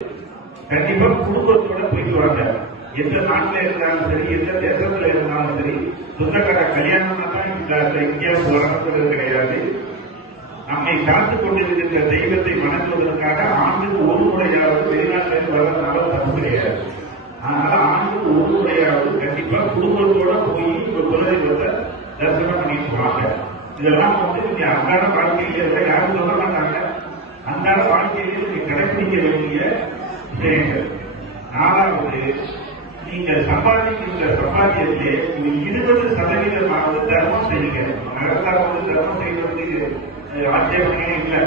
கண்டிப்பா குடும்பத்தோட போயிட்டு வாங்க. எந்த நாட்டில இருந்தாலும் சரி, எந்த தேசத்துல இருந்தாலும் சரி, சொந்தக்கார கல்யாணம்னா தான் இந்தியாவுக்கு வரணுங்கிறது கிடையாது. நம்மை காத்துக் கொண்டிருக்கின்ற தெய்வத்தை வணங்குவதற்காக ஆண்டுக்கு ஒரு முறையாவது வெளிநாட்டிலிருந்து வர்றதுனால தப்பு கிடையாது. அதனால ஆண்டுக்கு ஒரு முறையாவது கண்டிப்பா குடும்பத்தோட போய் குலதெய்வத்தை தரிசனம் பண்ணிட்டு வாங்க. இதெல்லாம் நீங்க அன்றாட வாழ்க்கையில யாரும் சொல்ல மாட்டாங்க. அன்றாட வாழ்க்கையில நீங்க கடைபிடிக்க வேண்டிய விஷயங்கள். நாலாவது, நீங்க சம்பாதிக்கின்ற சம்பாத்தியத்திலே 20% தர்மம் செய்யுங்க. நகரத்தாக தர்மம் செய்வதற்கு ஆட்சேபனையே இல்லை.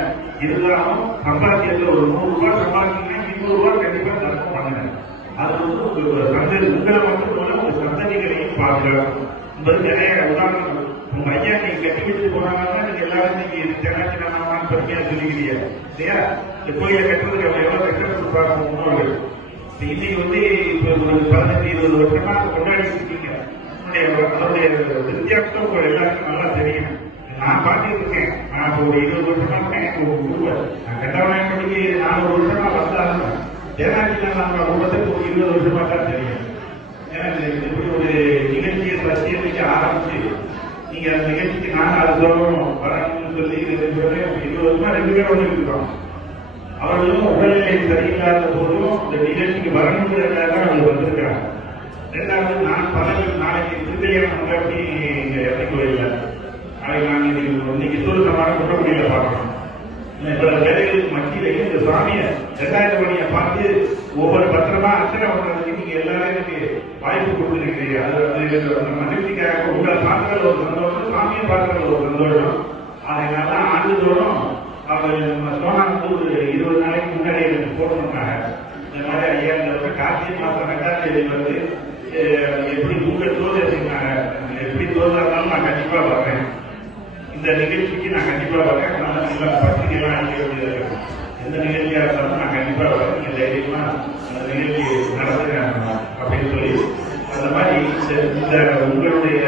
இருந்தாலும் சம்பாத்தியத்தில் ஒரு 100 ரூபாய் சம்பாதிச்சீங்கன்னா 200 ரூபாய் கண்டிப்பா தர்மம் பண்ணுங்க. அது உங்களை மட்டும் போல உங்க சந்ததிகளையும் பாதுகாக்கும் என்பது நிறைய உதாரணம். உங்க ஐயா நீங்க கட்டி விட்டு போனாங்கன்னா நீங்க எல்லாரும் நீங்க தென்னாச்சினாமான்னு பற்றியா சொல்லிக்கிறீங்க இல்லையா? இந்த கோயிலை கட்டுறதுக்கு அவங்க எவ்வளவு கஷ்டம் கொடுப்பாங்க முன்னோர்கள். இன்னைக்கு இப்ப ஒரு 15-20 வருஷமா கொண்டாடிட்டு இருக்கீங்க. அதனுடைய வித்தியாசம் உங்க எல்லாருக்கும் நல்லா தெரியும். நான் பார்த்துட்டு இருக்கேன். நான் இப்போ ஒரு 20 வருஷமா இருக்கேன். நான் கண்டவனாய் படிக்க 4 வருஷமா வந்தாலும் தேனாச்சினாமா குடும்பத்துக்கு ஒரு 20 வருஷமா தான் தெரியும். ஏன்னா இப்படி ஒரு நிகழ்ச்சியை ரசிகத்துக்கு ஆரம்பிச்சு நீங்க அந்த நிகழ்ச்சிக்கு நான் அது சொல்லணும் வரணும்னு சொல்லி 20 வருஷமா 2 பேரும் இருக்கிறோம். அவர்களும் உடல்நிலை சரியில்லாத போதும் இந்த நிகழ்ச்சிக்கு வரணுங்கிறதுக்காக அவங்க வந்திருக்கிறாங்க. ரெண்டாவது, நான் பலர்கள் நாளைக்கு திருக்கல்யாணம் அப்படி இங்க இறந்து கோயில்ல நாளைக்கு நான் இன்னைக்கு சுருக்கமான குற்றக்குடியில பார்க்கணும். இவ்வளவு வேலைகளுக்கு மத்தியிலேயே இந்த சுவாமியை 2000 மணியை பார்த்து ஒவ்வொரு பத்திரமா அர்ச்சனை பண்றதுக்கு நீங்க எல்லாரும் எனக்கு வாய்ப்பு கொடுத்துருக்கீங்க. அது மகிழ்ச்சிக்காக உங்களை பார்க்கறது ஒரு சந்தோஷம், சுவாமியை பார்க்கறது ஒரு சந்தோஷம். அதனால ஆண்டுதோறும் அவர் சோனாப்பூர் 20 நாளைக்கு முன்னாடி எனக்கு போன் பண்ணாங்க. இந்த மாதிரி ஐயா இந்த கார்த்திகை மாசம் 2ஆம் தேதி வந்து எப்படி உங்கள் தோதை செய்வாங்க, எப்படி தோதா இருந்தாலும் நான் கண்டிப்பா வர்றேன். இந்த நிகழ்ச்சிக்கு நான் கண்டிப்பா வரேன். அதனால பத்திரிகைலாம் அளிக்க வேண்டியது இருக்கும். எந்த நிகழ்ச்சியா இருந்தாலும் நான் கண்டிப்பா வரேன். நீங்க தைரியமா அந்த நிகழ்ச்சி நடத்துறேன் அப்படின்னு சொல்லி அந்த மாதிரி இந்த உங்களுடைய